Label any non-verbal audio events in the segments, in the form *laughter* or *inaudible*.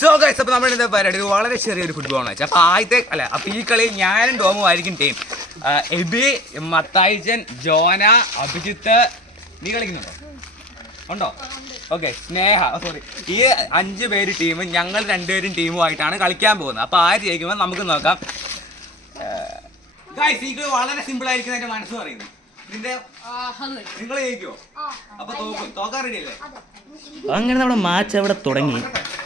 So guys അപ്പോൾ നമ്മുടെ എന്താ പരിപാടി വളരെ ചെറിയൊരു ഫുട്ബോൾ മാച്ച് അപ്പോൾ ആദ്യത്തെ അല്ല അപ്പോൾ ഈ കളി ഞാനും ടോമും ആയിരിക്കും ടീം എബി മത്തായിച്ചൻ ജോന അഭിജിത്ത് നീ കളിക്കുന്നുണ്ടോ? ഉണ്ടോ? ഓക്കെ സ്നേഹ സോറി ഈ അഞ്ച് പേര് ടീമും ഞങ്ങൾ രണ്ടുപേരും ടീമുമായിട്ടാണ് കളിക്കാൻ പോകുന്നത്. അപ്പോൾ ആര് ജയിക്കുമ്പോൾ നമുക്ക് നോക്കാം. ഗൈസ് ഈ കളി വളരെ സിമ്പിൾ ആയിരിക്കും എന്റെ മനസ്സ് പറയുന്നത് നിന്റെ നിങ്ങൾ ജയിക്കുമോ അപ്പോൾ തോക്കും തോക്കാൻ അങ്ങനെ നമ്മുടെ മാച്ച് അവിടെ തുടങ്ങി.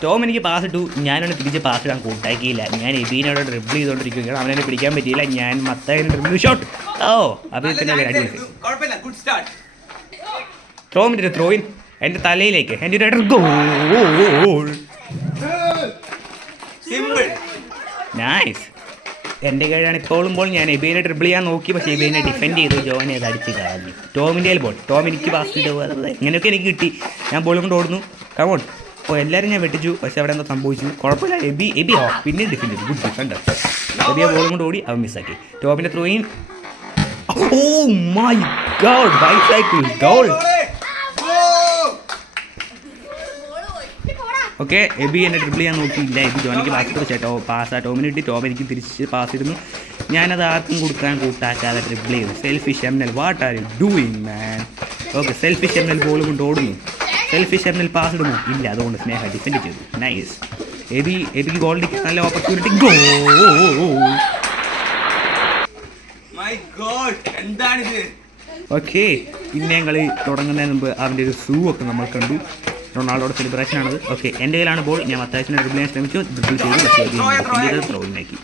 ടോം എനിക്ക് പാസ് ഇട്ടു. ഞാനവനെ തിരിച്ച് പാസ് ഇടാൻ കൂട്ടാക്കിയില്ല. ഞാൻ എബീനോട് ഡ്രിബിൾ ചെയ്തുകൊണ്ടിരിക്കുകയാണ്. അവനെ പിടിക്കാൻ പറ്റിയില്ല. ഞാൻ മത്തായിന് ഡ്രിബിൾ ഷോട്ട് ഓ അഭിജിത്തിന്റെ അടിപൊളി ടോമിന്റെ ത്രോയിൻ എന്റെ തലയിലേക്ക്. എന്റെ ഒരു ഗോൾ നൈസ് എന്റെ ഇപ്പോഴും ബോൾ ഞാൻ എബീനെ ഡ്രിബിൾ ചെയ്യാൻ നോക്കി. പക്ഷേ എബീനെ ഡിഫെൻഡ് ചെയ്തു. ജോനെ അടിച്ച് കളഞ്ഞു. ടോമിന്റെ ബോൾ ടോം എനിക്ക് പാസ് ചെയ്തു ഇങ്ങനെയൊക്കെ എനിക്ക് കിട്ടി. ഞാൻ ബോൾ കൊണ്ട് ഓടുന്നു. കമോൺ ഓ എല്ലാവരും ഞാൻ വെട്ടിച്ചു. പക്ഷേ അവിടെ എന്താ സംഭവിച്ചു. കുഴപ്പമില്ല. എബി എബി ഓ പിന്നെ ഡിഫൻഡ് ചെയ്തു. ഗുഡ് ഡിഫൻഡർ എബിയെ ബോൾ കൊണ്ട് ഓടി അവൻ മിസ്സാക്കി ടോപ്പിന്റെ throw in oh my god bicycle goal okay Abi എന്നെ ട്രിപ്പിൾ ചെയ്യാൻ നോക്കിയില്ല. എബി ജോനിക്ക് പാസ് കൊടുത്തു ടോ പാസ് ആ ടോമിന് കിട്ടി. ടോം എനിക്ക് തിരിച്ച് പാസ് ഇടുന്നു ഞാനത് ആർക്കും കൊടുക്കാൻ കൂട്ടാക്കാതെ ട്രിപ്പിൾ ചെയ്തു. Selfish Emmanuel what are you doing man okay selfish Emmanuel ball കൊണ്ട് ഓടുന്നു. സെൽഫിഷ് എംനൽ പാസ് ഇടുന്നു. ഇല്ല അതുകൊണ്ട് സ്നേഹ ഡിഫെൻഡ് ചെയ്തു. നൈസ് എബി എബിക്ക് ഗോൾ അടിക്കാൻ നല്ല ഓപ്പർച്യൂണിറ്റി ഗോ മൈ ഗോഡ് എന്താണിത്? ഓക്കെ പിന്നെ കളി തുടങ്ങുന്നതിന് മുമ്പ് അവന്റെ ഒരു സൂ ഒക്കെ നമ്മൾ കണ്ടു. റൊണാൾഡോയുടെ സെലിബ്രേഷൻ ആണത്. ഓക്കെ എന്റെ കയ്യിലാണ് ബോൾ ഞാൻ അത്യാവശ്യം ഡ്രിബിൾ ചെയ്യാൻ ശ്രമിച്ചു. ഡ്രിബിൾ ചെയ്തു. പക്ഷേ ത്രോയിലേക്ക്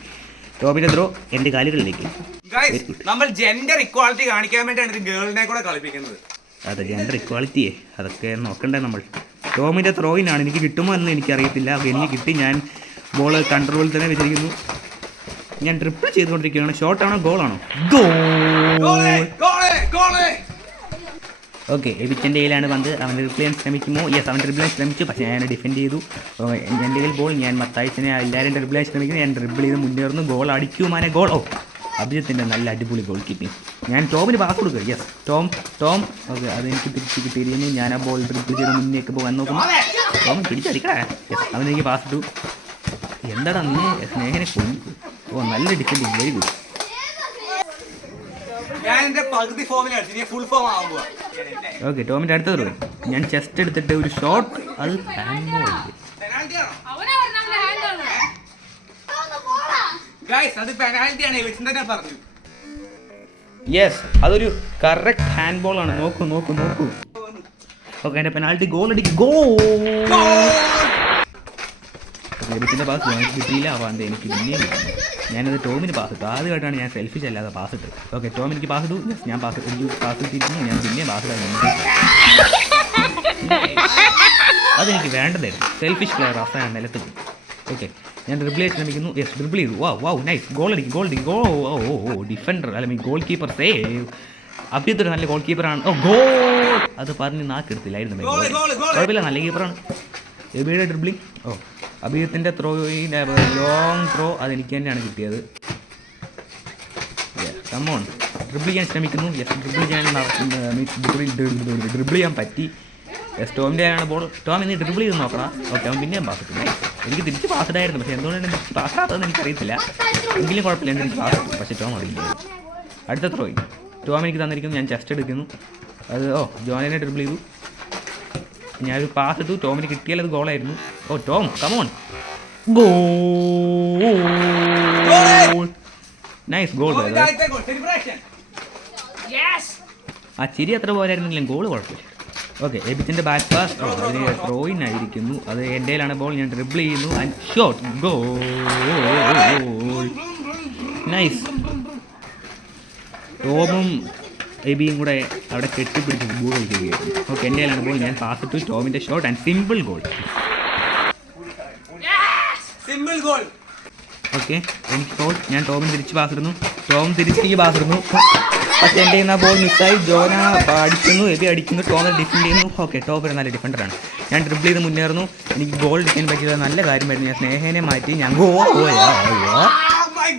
ടോപ്പിന്റെ ത്രോ എന്റെ കാലുകളിലേക്ക്. നമ്മൾ ജെൻഡർ ഇക്വാളിറ്റി കാണിക്കാൻ വേണ്ടിയാണ് ഗേളിനെ കൂടെ കളിപ്പിക്കുന്നത്. അതെ ജെൻഡർ ഇക്വാളിറ്റിയെ അതൊക്കെ നോക്കണ്ടേ നമ്മൾ. ടോമിന്റെ ത്രോയിനാണ് എനിക്ക് കിട്ടുമോ എന്ന് എനിക്കറിയത്തില്ല. അപ്പോൾ എനിക്ക് കിട്ടി. ഞാൻ ബോൾ കൺട്രോൾ തന്നെ വെച്ചിരിക്കുന്നു. ഞാൻ ട്രിപ്പിൾ ചെയ്തുകൊണ്ടിരിക്കുകയാണ്. ഷോട്ടാണോ ഗോളാണോ ഗോളേ, ഗോൾ. ഓക്കെ എബിച്ചന്റെ കയ്യിലാണ് പന്ത്. അവൻ ട്രിപ്പിൾ ചെയ്യാൻ ശ്രമിക്കുമോ? യെസ് അവൻ ട്രിപ്പിൾ ചെയ്യാൻ ശ്രമിച്ചു. പക്ഷേ ഞാൻ ഡിഫെൻഡ് ചെയ്തു. എന്റെ കയ്യിൽ ബോൾ ഞാൻ മത്തായിച്ചിനെ എല്ലാവരും ട്രിപ്പിൾ ചെയ്യാൻ ശ്രമിക്കുന്നു. ഞാൻ ഡ്രിബിൾ ചെയ്ത് മുന്നേറുന്നു. ഗോൾ അടിക്കുമാനെ ഗോൾ ഓ അഭിജിത്തിന്റെ നല്ല അടിപൊളി ഗോൾ കീപ്പിംഗ് ഞാൻ ടോമിന് പാസ് കൊടുക്കുക യെസ് ടോം ടോം. ഓക്കെ അതെനിക്ക് തിരിച്ച് കിട്ടിയിരുന്നു. ഞാൻ ആ ബോൾ ഡ്രിബിൾ ചെയ്ത് മുന്നേക്ക് പോകാൻ നോക്കുന്നു. ടോം പിടിച്ചടിക്കടാ. യെസ് അവനെനിക്ക് പാസ് ഇട്ടു. എന്താടാ നീ? സ്നേഹനെ കൊണ്ടു ഓ നല്ല ഡിഫെൻഡിങ് വെരി ഗുഡ് ഓക്കെ ടോമിന്റെ അടുത്ത ത്രോ ഞാൻ ചെസ്റ്റ് എടുത്തിട്ട് ഒരു ഷോട്ട് അത് ഹാൻഡ് ബോൾ ഗൈസ് അത് പെനാൽറ്റി ആണ്. വെച്ചിട്ട് തന്നെ പറഞ്ഞു. യെസ് അതൊരു കറക്റ്റ് ഹാൻഡ് ബോൾ ആണ്. നോക്കൂ നോക്കൂ നോക്കൂ. ഓക്കെ എന്റെ പെനാൽറ്റി ഗോൾ അടിക്കും. ഗോൾ എബിച്ചിന്റെ പാസ് എനിക്ക് കിട്ടിയില്ല. അപ്പോൾ അത് എനിക്ക് പിന്നെയും. ഞാനത് ടോമിന് പാസ് ഇട്ടു. ആദ്യമായിട്ടാണ് ഞാൻ സെൽഫിഷ് അല്ലാതെ പാസ് ഇട്ടത്. ഓക്കെ ടോം എനിക്ക് പാസ് ഇട്ടു. ഞാൻ പാസ് എനിക്ക് പാസ് ഇട്ടിരിക്കുന്നു ഞാൻ പിന്നെയും പാസ് ഇടാൻ *laughs* അതെനിക്ക് വേണ്ടതായിരുന്നു സെൽഫിഷ് പ്ലെയർ അവസാനം നിലത്ത് ഓക്കെ ഞാൻ ഡ്രിബിൾ ചെയ്യാൻ ശ്രമിക്കുന്നു. യെസ് ഡ്രിബിൾ ചെയ്തു. വാ വാ നൈസ് ഗോൾ അടിക്കും ഗോൾ അടിക്കും. ഗോ ഓ ഓ ഡിഫൻഡർ അല്ലെങ്കിൽ ഗോൾ കീപ്പർ സേവ് അഭ്യത്തൊരു നല്ല ഗോൾ കീപ്പറാണ് ഓ ഗോൾ അത് പറഞ്ഞ് നാക്കെടുത്തില്ലായിരുന്നു. കുഴപ്പമില്ല നല്ല കീപ്പറാണ് എബിയുടെ ഡ്രിബിളിങ് ഓ അഭിയത്തിന്റെ ത്രോ ലോങ് ത്രോ അതെനിക്ക് തന്നെയാണ് കിട്ടിയത്. കമ്മോൺ ഡ്രിബിൾ ചെയ്യാൻ ശ്രമിക്കുന്നു. യെസ് ഡ്രിബിൾ ചെയ്യാൻ ഡ്രിബിൾ ചെയ്യാൻ പറ്റി. യെസ് ടോമിന്റെ ആണ് ബോൾ ടോം ഇനി ഡ്രിബിൾ ചെയ്ത് നോക്കണം ഓക്കെ അവൻ പിന്നെയും പാസ് എനിക്ക് തിരിച്ച് പാസ്ഡായിരുന്നു പക്ഷെ എന്തുകൊണ്ടാണ് എനിക്ക് പാസ് ആകാത്തതെന്ന് എനിക്കറിയത്തില്ല. എങ്കിലും കുഴപ്പമില്ല. എന്റെ എനിക്ക് പാസ് പക്ഷേ ടോം അറിയില്ല അടുത്ത ത്രോയി ടോം എനിക്ക് തന്നിരിക്കുന്നു. ഞാൻ ചെസ്റ്റ് എടുക്കുന്നു. അത് ഓ ജോനെ ഡ്രിബിൾ ചെയ്തു. ഞാനൊരു പാസ് എടുത്തു ടോമിന് കിട്ടിയാൽ അത് ഗോളായിരുന്നു ഓ Tom come on goal nice goal ആ ചിരി അത്ര പോരായിരുന്നെങ്കിലും ഗോൾ കുഴപ്പമില്ല. ഓക്കെ എബിത്തിന്റെ ബാക്ക് പാസ് റോയിൻ അതിന് ആയിരിക്കുന്നു. അത് എന്റെ കയ്യിലാണ് ബോൾ ഞാൻ ഡ്രിബിൾ ചെയ്യുന്നു. ആൻഡ് ഷോട്ട് ഗോൾ നൈസ് ടോമും എബിയും കൂടെ അവിടെ കെട്ടിപ്പിടിച്ച് ഗോൾ കളിക്കുകയായിരുന്നു. ഓക്കെ എന്റെ കയ്യിലാണ് ബോൾ ഞാൻ പാസ് ഇട്ടു ടോമിന്റെ shot and simple goal simple goal okay എനിക്ക് ഇപ്പോൾ ഞാൻ ടോമിന് തിരിച്ച് പാസ് ഇടുന്നു. ടോം തിരിച്ച് എനിക്ക് പാസ് ഇടുന്നു. പക്ഷേ എന്റെ കയ്യിൽ നിന്ന് ബോൾ മിസ്സായി ജോന അടിക്കുന്നു എബി അടിക്കുന്നു. ടോമിനെ ഡിഫെൻഡ് ചെയ്യുന്നു. ഓക്കെ ടോം ഒരു നല്ല ഡിഫൻഡറാണ് ഞാൻ ഡ്രിബിൾ ചെയ്ത് മുന്നേറുന്നു. എനിക്ക് ഗോൾ ഡിഫെൻഡ് പറ്റിയത് നല്ല കാര്യമായിരുന്നു. ഞാൻ സ്നേഹനെ മാറ്റി. ഞാൻ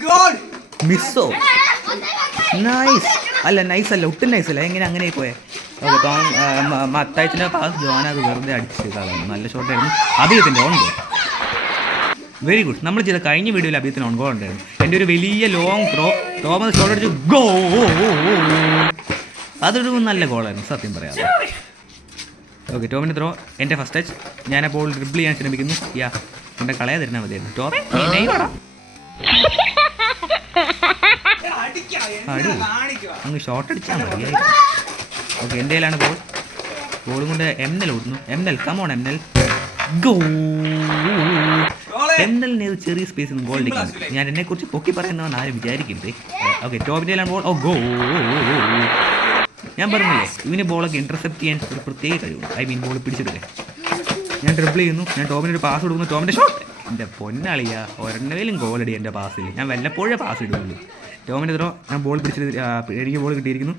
ഗോഡ് മിസ്സോ നൈസ് അല്ല നൈസ് അല്ല. ഒട്ടും നൈസ് അല്ല. എങ്ങനെ അങ്ങനെ പോയേ? ഓക്കെ ടോം മത്തായത്തിന്റെ പാസ് ജോന അത് വെറുതെ അടിച്ച് കളഞ്ഞു നല്ല ഷോട്ടായിരുന്നു അഭിയത്തിന്റെ ഓൺ ഗോൾ വെരി ഗുഡ് നമ്മൾ ചെയ്ത കഴിഞ്ഞ വീഡിയോയിൽ അഭിയത്തിന് ഓൺ ഗോൾ ഉണ്ടായിരുന്നു എന്റെ ഒരു വലിയ ലോങ് ത്രോ തോമസ് ഷോട്ട് അടിച്ചു ഗോ! അതൊരു നല്ല ഗോളായിരുന്നു സത്യം പറയാം. ഓക്കെ ടോമിന്റെ ത്രോ എന്റെ ഫസ്റ്റ് ടച്ച് ഞാൻ അപ്പോൾ ഡ്രിബിൾ ചെയ്യാൻ ശ്രമിക്കുന്നു. യാ എന്റെ കളയാതിരുന്നാൽ മതിയായിരുന്നു. അടി. അങ്ങ് ഷോട്ട് അടിച്ചാൽ മതിയായിരുന്നു ഓക്കെ എന്റെ കയ്യിലാണ് ബോൾ ബോളും കൊണ്ട് എം എൽ ഓടുന്നു. M L come on M L go എല്ലിന് ഒരു ചെറിയ സ്പേസ് ഗോൾ അടിക്കുന്നത്. ഞാൻ എന്നെ കുറിച്ച് പൊക്കി പറയുന്നവൻ ആരും വിചാരിക്കരുത്. ഓക്കെ ടോമിന്റെ കയ്യിലാണ് ബോൾ ഓ ഗോ ഞാൻ പറഞ്ഞില്ലേ ഇവന് ബോളൊക്കെ ഇന്റർസെപ്റ്റ് ചെയ്യാൻ ഒരു പ്രത്യേക കഴിവുണ്ട്. ഐ മീൻ ബോൾ പിടിച്ചെടുക്കേ ഞാൻ ഡ്രിബിൾ ചെയ്യുന്നു. ഞാൻ ടോമിന് ഒരു പാസ് കൊടുക്കുന്നു. ടോമിന്റെ ഷോട്ട് എന്റെ പൊന്നാളിയ ഒരെണ്ണവേലും ഗോളടി എന്റെ പാസ്സിൽ ഞാൻ വല്ലപ്പോഴേ പാസ് ഇടുകയുള്ളൂ ടോമിന്റെ ത്രോ ഞാൻ ബോൾ പിടിച്ചെടുത്ത് ആ, എനിക്ക് ബോൾ കിട്ടിയിരിക്കുന്നു.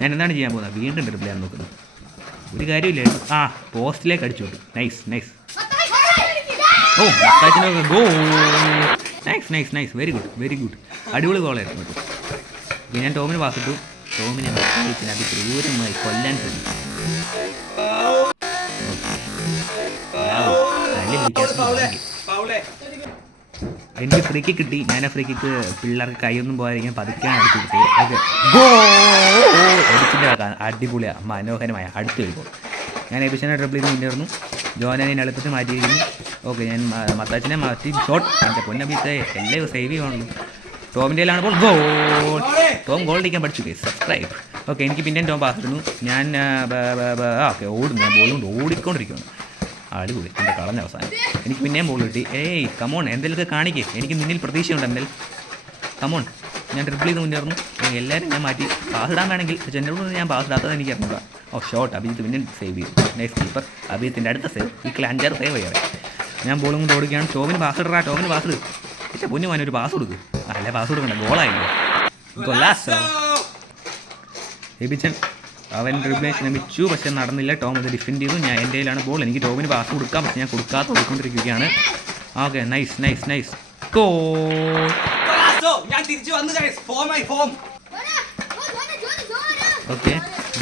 ഞാൻ എന്താണ് ചെയ്യാൻ പോകുന്നത്? വീണ്ടും ഡ്രിബിൾ ചെയ്യാൻ നോക്കുന്നു. ഒരു കാര്യമില്ല. ആ പോസ്റ്റിലേക്ക് അടിച്ചു വിട്ടു nice nice oh മത്താച്ചിനൊക്കെ go nice nice nice very good very good അടിപൊളി ഗോളായിരുന്നു കേട്ടോ പിന്നെ ഞാൻ ടോമിന് പാസ് ഇട്ടു. ടോമിനെ അത് ക്രൂരമായി കൊല്ലാൻ ശ്രമിച്ചു. എനിക്ക്. ഫ്രീ കിക്ക് കിട്ടി. ഞാൻ ആ ഫ്രീ കിക്ക് പിള്ളേർക്ക് കൈയൊന്നും പോയാൽ പതുക്കാൻ അടിച്ചു കിട്ടി ഓക്കെ എഡിച്ചിന്റെ അടിപൊളിയാ മനോഹരമായ അടുത്ത് വരുമ്പോൾ ഞാൻ എബിഷനെ ഡ്രിബിൾ ചെയ്ത് മുന്നേറുന്നു ജോനെ എളുപ്പത്തിൽ മാറ്റിയിരിക്കുന്നു. ഓക്കെ ഞാൻ മത്താച്ചിനെ മാറ്റി. ഷോട്ട് എന്റെ പൊന്നബീത്തെ എല്ലാം സേവ് ചെയ്യുവാണല്ലോ. ടോമിന്റെ കയ്യിലാണ് ഗോൾ ടോം ഗോൾ അടിക്കാൻ പഠിച്ചു സബ്സ്ക്രൈബ് ഓക്കെ എനിക്ക് പിന്നെ ടോം പാസ് ഞാൻ ഓക്കെ ഓടുന്നു. ഞാൻ ബോളും കൊണ്ട് ഓടിക്കൊണ്ടിരിക്കുകയാണ് പോയി എന്റെ കളഞ്ഞ അവസാനം. എനിക്ക് പിന്നെയും ബോൾ കിട്ടി. ഏയ് കമോൺ എന്തെങ്കിലുമൊക്കെ കാണിക്കേ. എനിക്ക് നിന്നിൽ പ്രതീക്ഷയുണ്ട് എന്തെങ്കിലും കമോൺ ഞാൻ ട്രിപ്പിൾ ചെയ്ത് മുന്നേറുന്നു. എല്ലാവരും ഞാൻ മാറ്റി. പാസ് ഇടാൻ വേണമെങ്കിൽ ജനറൽ ഞാൻ പാസ് ഇടാത്തത് എനിക്ക് അറിഞ്ഞൂടാ ഓ ഷോട്ട് അഭിജിത്ത് പിന്നെ സേവ് ചെയ്തു. നൈസ് കീപ്പർ അഭിജിത്തിന്റെ അടുത്ത സേവ് ഈ അഞ്ചാറ് സേവ് ചെയ്യാറ് ഞാൻ ബോളും കൊണ്ട് ഓടിക്കുകയാണ്. ടോമിന് പാസ് ഇടാ ടോമിന് പാസ് പക്ഷേ പൊന്നു മോനൊരു പാസ് കൊടുക്ക്. അല്ല പാസ് കൊടുക്കണ്ട. ഗോളായില്ലേ ഗോലാസോ അവൻ ഡ്രിബിളെ ശ്രമിച്ചു. പക്ഷെ നടന്നില്ല. ടോം അത് ഡിഫെൻഡ് ചെയ്തു. ഞാൻ എന്റെ കയ്യിലാണ് ബോൾ എനിക്ക് ടോമിന് പാസ് കൊടുക്കാം. പക്ഷെ ഞാൻ കൊടുക്കാത്ത കൊടുക്കൊണ്ടിരിക്കുകയാണ് okay nice nice nice go ഞാൻ തിരിച്ചു വന്നു ഫോം ആയി ഫോം ഓക്കെ.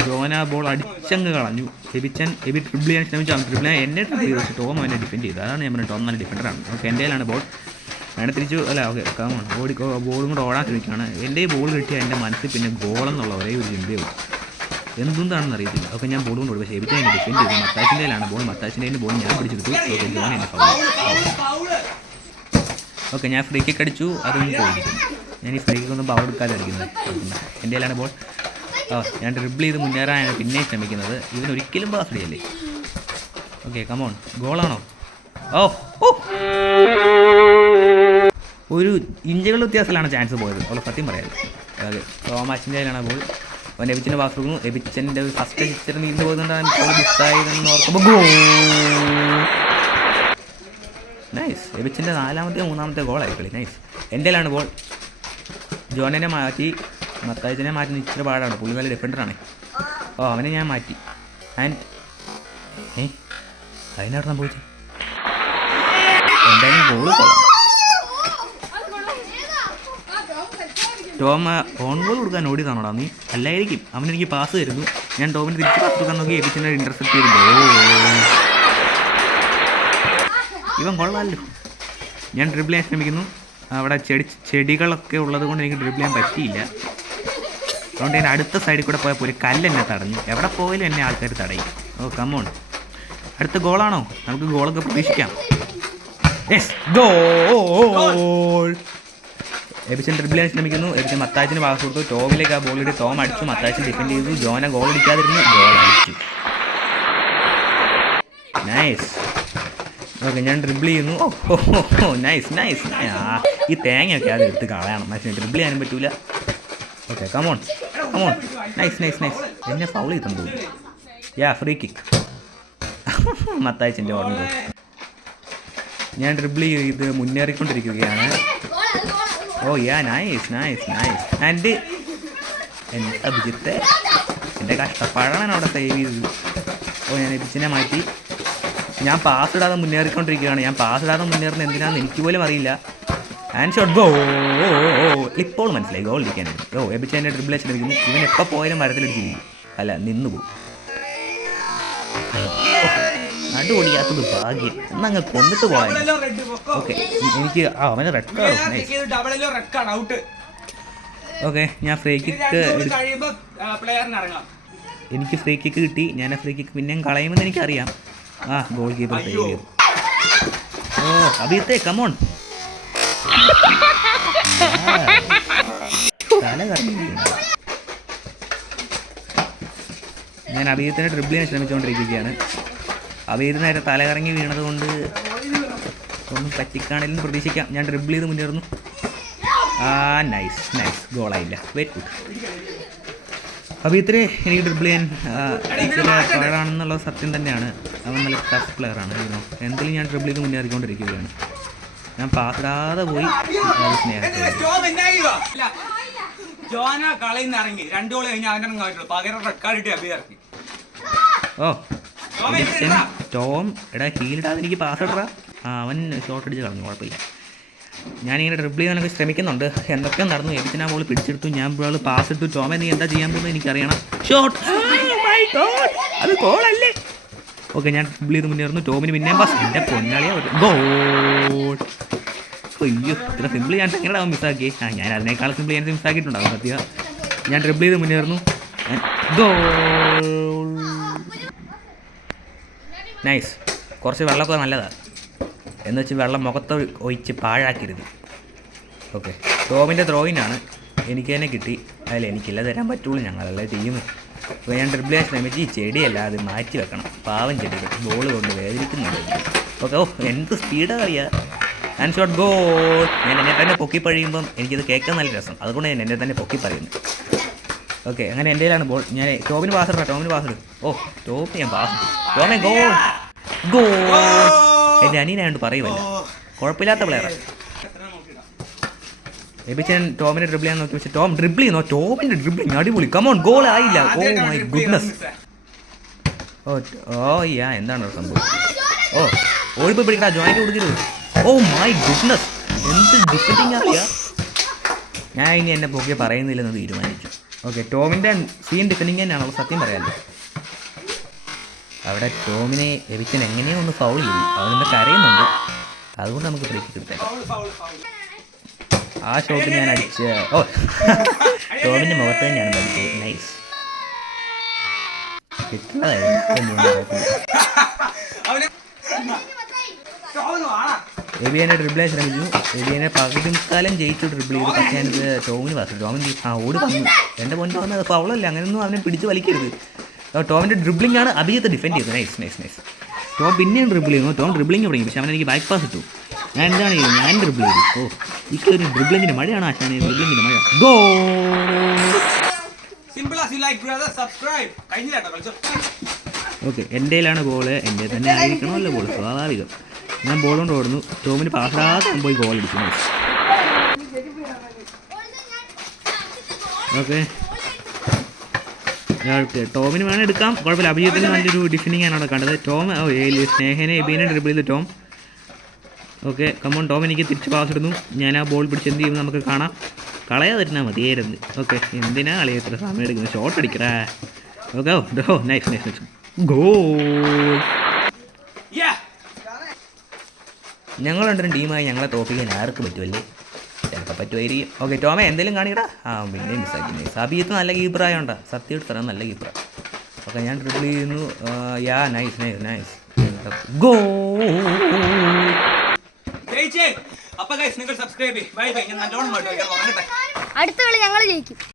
ജോന ബോൾ അടിച്ചങ്ങ് കളഞ്ഞു. എബിച്ചൻ എബി ട്രിബിൾ ചെയ്യാൻ ശ്രമിച്ചാണ്. ട്രിബിൾ ഞാൻ എന്നെ ട്രിബിൾ ചെയ്തു. പക്ഷേ ടോം അവനെ ഡിഫെൻഡ് ചെയ്തു. അതാണ് ഞാൻ ടോം നല്ല ഡിഫൻഡറാണ് ഓക്കെ എന്റെ ബോൾ ഞാൻ തിരിച്ചു അല്ല ഓക്കെ കമോൺ ഓടി ബോളും കൂടെ ഓടാൻ ശ്രമിക്കുകയാണ്. എന്റെ ബോൾ കിട്ടിയ എന്റെ മനസ്സിൽ പിന്നെ ഗോളെന്നുള്ള ഒരേ ഒരു ചിന്തയേ ഉള്ളൂ. എന്തുകൊണ്ടാണെന്ന് അറിയത്തില്ല. ഓക്കെ ഞാൻ ബോൾ കൊണ്ട് ഓടി പക്ഷേ എബിച്ചൻ എന്നെ ഡിഫെൻഡ് ചെയ്തു. മത്താച്ചിന്റെ ബോൾ മത്താച്ചിന്റെ ബോൾ ഞാൻ പിടിച്ചെടുത്തു. ഓക്കെ ജോൺ എന്നെ ഫൗൾ ഓക്കെ ഞാൻ ഫ്രീ കിക്ക് അടിച്ചു അതൊന്നും പോയിരിക്കും ഞാൻ ഈ ഫ്രീ ഒന്ന് പവർ എടുക്കാതെ അടിക്കുന്നത് എന്റെ കയ്യിലാണ് ബോൾ ഓ ഞാൻ ഡ്രിബിൾ ചെയ്ത് മുന്നേറാനാണ് പിന്നെ ശ്രമിക്കുന്നത്. ഇവൻ ഒരിക്കലും പാസ് ചെയ്യല്ലേ ഓക്കെ കമോൺ ഗോളാണോ ഓ ഓ. ഒരു ഇഞ്ചകൾ വ്യത്യാസത്തിലാണ് ചാൻസ് പോയത്. അവളെ സത്യം പറയാം. അതെ തോമാച്ചിന്റെ കയ്യിലാണ് ബോൾ അവൻ എബിച്ചിന്റെ പാസ് കൊടുക്കുന്നു എബിച്ചന്റെ ഫസ്റ്റ് ടീച്ചർ നീണ്ടു പോകുന്നുണ്ടാണ് ബോൾ ഓർക്കുമ്പോൾ ഗോൾ നൈസ്. എബിച്ചിന്റെ നാലാമത്തെ മൂന്നാമത്തെ ഗോളായി കളി നൈസ്. എന്റെ ഗോൾ ജോനെ മാറ്റി മത്തായത്തിനെ മാറ്റി ഇച്ചിരി പാടാണ്. പുള്ളി നല്ല ഡിഫൻഡറാണ് ഓ അവനെ ഞാൻ മാറ്റി. ആൻഡ് ഏ? അതിനവിടെ സംഭവിച്ചു എന്തായാലും ഗോൾ കൊള്ളാം. ടോം ഓൺ ഗോൾ കൊടുക്കാൻ ഓടിയതാണോടാ നീ? അല്ലായിരിക്കും. അവനെനിക്ക് പാസ് തരുന്നു. ഞാൻ ടോമിന് തിരിച്ച് പാസ് കൊടുക്കാൻ നോക്കി എബിച്ചിനെ ചെയ്തിട്ടുണ്ട്. ചെയ്തിട്ട് ഇവൻ കൊള്ളാമല്ലോ ഞാൻ ഡ്രിബിൾ ചെയ്യാൻ ശ്രമിക്കുന്നു അവിടെ ചെടി ചെടികളൊക്കെ ഉള്ളത് കൊണ്ട് എനിക്ക് ഡ്രിബിൾ ചെയ്യാൻ പറ്റിയില്ല. അതുകൊണ്ട് ഞാൻ അടുത്ത സൈഡിൽ കൂടെ പോയപ്പോൾ ഒരു കല്ല് എന്നെ തടഞ്ഞു. എവിടെ പോയാലും എന്നെ ആൾക്കാർ തടയും. ഓ കമോൺ അടുത്ത ഗോളാണോ നമുക്ക് ഗോളൊക്കെ പ്രതീക്ഷിക്കാം. യെസ് ഗോൾ എബിച്ചൻ ഡ്രിബിൾ ചെയ്യാൻ ശ്രമിക്കുന്നു എബിച്ചൻ മത്താച്ചിന് പാസ് കൊടുത്തു. ടോമിലേക്ക് ആ ഇട്ട് ടോം അടിച്ചു. മത്താച്ചൻ ഡിഫെൻഡ് ചെയ്തു. ജോന ഗോൾ അടിക്കാതിരുന്നു. ഗോൾ അടിച്ചു. നൈസ് ഓക്കെ ഞാൻ ഡ്രിബിൾ ചെയ്യുന്നു. ഓ നൈസ് നൈസ് ഈ തേങ്ങയൊക്കെ അത് എടുത്ത് കളയണം. പക്ഷേ ഡ്രിബിൾ ചെയ്യാനും പറ്റൂല. Okay come on come on nice nice nice എന്നെ ഫൗൾ ചെയ്തെന്ന് തോന്നുന്നു യാ ഫ്രീ കിക്ക് *laughs* മത്തായച്ചന്റെ ഓർമ്മ. ഞാൻ ഡ്രിബിൾ ചെയ്ത് മുന്നേറിക്കൊണ്ടിരിക്കുകയാണ്. ഓ yeah nice nice nice and എന്റെ അഭിജിത്തെ എന്റെ കഷ്ടപ്പാടാണ് അവിടെ സേവ് ചെയ്തത്. ഓ ഞാൻ എബിച്ചിനെ മാറ്റി. ഞാൻ പാസ് ഇടാതെ മുന്നേറിക്കൊണ്ടിരിക്കുകയാണ്. ഞാൻ പാസ് ഇടാതെ മുന്നേറുന്ന എന്തിനാണെന്ന് എനിക്ക് പോലും അറിയില്ല. ആൻഡ് ഷോട്ട് ഗോ ഇപ്പോൾ മനസ്സിലായി. ഗോൾ ഇരിക്കാൻ. ഓ എബിച്ച് എന്റെ ഡ്രിബിൾ വെച്ചിരിക്കുന്നു ഇവൻ എപ്പോൾ പോയാലും മരത്തിലടിച്ചിരിക്കും അല്ല നിന്ന് പോകും. നടുപൊടിയാത്തത് ഭാഗ്യം. എന്നങ്ങ് കൊന്നിട്ട് പോകാൻ ഓക്കെ എനിക്ക് ആ അവന് റെഡ് കാർഡ് ഓക്കെ ഞാൻ ഫ്രീ കിക്ക് എനിക്ക് ഫ്രീ കിക്ക് കിട്ടി. ഞാൻ ആ ഫ്രീ കിക്ക് പിന്നെയും കളയുമെന്ന് എനിക്കറിയാം. ആ ഗോൾ കീപ്പർ ഫെയിലിയർ ഓ അഭിയത്തെ കമോൺ തല. ഞാൻ അഭിയത്തിനെ ഡ്രിബിൾ ചെയ്യാൻ ശ്രമിച്ചുകൊണ്ടിരിക്കുകയാണ്. അഭിയത്തിന് നേരെ തല കറങ്ങി വീണത് കൊണ്ട് ഒന്നും പറ്റിക്കാണില്ലെന്ന് പ്രതീക്ഷിക്കാം. ഞാൻ ഡ്രിബിൾ ചെയ്ത് മുന്നേറുന്നു. ആ നൈസ് നൈസ് ഗോളായില്ല വെരി ഗുഡ് അഭിയത്തിന് എനിക്ക് ഡ്രിബിൾ ചെയ്യാൻ പാടാണെന്നുള്ള സത്യം തന്നെയാണ്. അവൻ നല്ല ടഫ് പ്ലെയറാണ് യുനോ എന്തെങ്കിലും ഞാൻ ഡ്രിബിൾ ചെയ്ത് മുന്നേറിക്കൊണ്ടിരിക്കുകയാണ് ഞാൻ പാത്രാതെ പോയി ഇറങ്ങി. രണ്ടു ഗോൾ കഴിഞ്ഞ് അവന്റെ പകരം അഭി ഓ? ടോം എടാ ഹീലിടാതെ എനിക്ക് പാസ് ഇടറാ. അവൻ ഷോട്ട് അടിച്ച് കളഞ്ഞു കുഴപ്പമില്ല. ഞാനിങ്ങനെ ഡ്രിബിൾ ചെയ്യാനൊക്കെ ശ്രമിക്കുന്നുണ്ട്. എന്തൊക്കെ നടന്നു? എബിത്തിനാ ബോൾ പിടിച്ചെടുത്തു. ഞാൻ ബോൾ പാസ് ഇട്ടു ടോമെ നീ എന്താ ചെയ്യാൻ പോകുന്നത് എനിക്കറിയണം. ഷോട്ട് അത് ഗോളല്ലേ ഓക്കെ ഞാൻ ഡ്രിബിൾ ചെയ്ത് മുന്നേറുന്നു ടോമിന് പിന്നെ പാസ് എന്റെ പൊന്നാളിയാ ഗോൾ അയ്യോ ഇത്ര സിമ്പിൾ ഞാൻ എങ്ങനെ മിസ്സാക്കി ആ ഞാൻ അതിനേക്കാൾ സിമ്പിൾ ഞാൻ മിസ്സാക്കിയിട്ടുണ്ടാവും സത്യ. ഞാൻ ഡ്രിബിൾ ചെയ്ത് മുന്നേറുന്നു ഗോൾ നൈസ് കുറച്ച് വെള്ളമൊക്കെ നല്ലതാണ് എന്ന് വെച്ച് വെള്ളം മുഖത്ത് ഒഴിച്ച് പാഴാക്കരുത്. ഓക്കെ ടോമിന്റെ ത്രോയിനാണ് എനിക്ക് തന്നെ കിട്ടി. അതിൽ എനിക്കില്ല തരാൻ പറ്റുള്ളൂ. ഞങ്ങളല്ലേ ടീം അപ്പോൾ ഞാൻ ഡ്രിബിൾ ചെയ്യാൻ ശ്രമിച്ച് ഈ ചെടിയല്ല അത് മാറ്റി വെക്കണം. പാവം ചെടികൾ. ബോൾ കൊണ്ട് വേദനിക്കുന്നുണ്ട്. ഓക്കെ ഓ എന്ത് സ്പീഡാണ് അറിയാ? ആൻഡ് ഷോട്ട് ഗോ ഞാൻ എന്നെ തന്നെ പൊക്കി പഴിയുമ്പം എനിക്കിത് കേൾക്കാൻ നല്ല രസം. അതുകൊണ്ട് ഞാൻ എന്നെ തന്നെ പൊക്കി പറയുന്നു. ഓക്കെ അങ്ങനെ എന്റെ കയ്യിലാണ് ബോൾ ഞാൻ ടോമിന് പാസ് ഇടാം ടോമിന് പാസ് ഇടും ഓ ടോമിന് ഞാൻ പാസ് ടോമെ ഗോൾ ഗോൾ എന്റെ അനിയനായോണ്ട് പറയുമല്ല കുഴപ്പമില്ലാത്ത പ്ലെയറാണ് എബിച്ചൻ ടോമിനെ ഡ്രിബിൾ ചെയ്യാൻ നോക്കി പക്ഷേ ടോം ഡ്രിബിൾ ചെയ്യുന്നോ? ടോമിന്റെ ഡ്രിബിളിങ് അടിപൊളി. കമോൺ ഗോൾ ആയില്ല. ഓ മൈ ഗുഡ്നസ് ഓ ഓ യാ എന്താണ് സംഭവം? ഓ ഓടിപ്പോയി പിടിക്കടാ ജോയിന്റ് കൊടുക്കരുത്. ഓ മൈ ഗുഡ്നസ് എന്ത് ഡിഫൻഡിങ് അറിയാ ഞാൻ ഇനി എന്നെ പൊക്കി പറയുന്നില്ലെന്ന് തീരുമാനിച്ചു. ഓക്കെ ടോമിന്റെ സീൻ ഡിഫൻഡിങ് തന്നെയാണല്ലോ സത്യം പറയാമല്ലോ അവിടെ ടോമിനെ എവിച്ചൻ എങ്ങനെയോ ഒന്ന് ഫൗൾ ചെയ്തു. അവനെന്താ കരയുന്നുണ്ട്? അതുകൊണ്ട് നമുക്ക് ബ്രേക്ക് കിട്ടാം ആ ഷോട്ട് ഞാൻ അടിച്ച ഓ. ടോമിന്റെ മുഖത്ത് തന്നെയാണ് പഠിച്ചത് നൈസ് ടോമിന്. എബിയനെ ഡ്രിബിൾ ചെയ്യാൻ ശ്രമിച്ചു. എബിയനെ പകുതി മുക്കാലം ജയിച്ചു ഡ്രിബിൾ ചെയ്തു. പക്ഷേ എനിക്ക് ടോമിന് പാസ് ടോമിൻ ആ ഓടി വന്നു. എന്റെ പൊന്നു വന്നത് ഫൗളല്ല അങ്ങനെയൊന്നും അവനെ പിടിച്ച് വലിക്കരുത്. ടോമിന്റെ ഡ്രിബ്ലിംഗ് ആണ് അധികത്തെ ഡിഫെൻഡ് ചെയ്തത്. നൈസ് നൈസ് നൈസ് ടോം പിന്നെയും ഡ്രിബിൾ ചെയ്യുന്നു. ടോം ഡ്രിബ്ലിംഗ് തുടങ്ങി. പക്ഷേ അവൻ എനിക്ക് ബാക്ക് പാസ് ഇട്ടു. ഞാൻ എന്താണ് ചെയ്യുന്നത് ഞാൻ ഡ്രിബിൾ ചെയ്തു. ഓ ഈ ഒരു ഡ്രിബിളിങ്ങിന്റെ മഴയാണ് ആശാനെ ഡ്രിബിളിങ്ങിന്റെ മഴ. ഗോ. ഓക്കെ എന്റെ കയ്യിലാണ് ബോൾ എന്റെ തന്നെ ആയിരിക്കണമല്ലോ ബോൾ സ്വാഭാവികം. ഞാൻ ബോൾ കൊണ്ട് ഓടുന്നു. ടോമിന് പാസ്സാതെ ഞാൻ പോയി ഗോൾ അടിക്കുന്നു ഓക്കെ ടോമിന് വേണം എടുക്കാം. കുഴപ്പമില്ല അഭിജിത്തിന് നല്ലൊരു ഡിഫെൻഡിങ് ആണ് അവിടെ കണ്ടത്. ടോം സ്നേഹനെ എബീനെ ഡ്രിബിൾ ചെയ്ത് Tom. Okay come on Tom എനിക്ക് തിരിച്ച് പാസ് ഇടുന്നു. ഞാൻ ആ ബോൾ പിടിച്ച് എന്ത് ചെയ്യുമെന്ന് നമുക്ക് കാണാം. കളയാതെ കളയാതിരുന്നാൽ മതിയായിരുന്നു. ഓക്കെ എന്തിനാ കളയാ ഇത്ര സമയം എടുക്കുന്നത്? ഷോട്ട് അടിക്കടാ. Okay oh nice nice nice goal Yeah. ഞങ്ങൾ രണ്ടും ടീമായി ഞങ്ങളെ തോപ്പിക്കാൻ ആർക്ക് പറ്റുമല്ലേ ചിലപ്പോൾ പറ്റുമായിരിക്കും ഓക്കെ ടോമ എന്തെങ്കിലും കാണിക്കടാ. ആ പിന്നെ മിസ്സാക്കി സബീത്ത് നല്ല കീപ്പറായോണ്ടാ സത്യം എടുത്തറ നല്ല കീപ്പറ. ഓക്കെ ഞാൻ ട്രിപ്പിൾ ചെയ്യുന്നു. Yeah nice nice nice go അടുത്ത കളി ഞങ്ങൾ ജയിക്കും.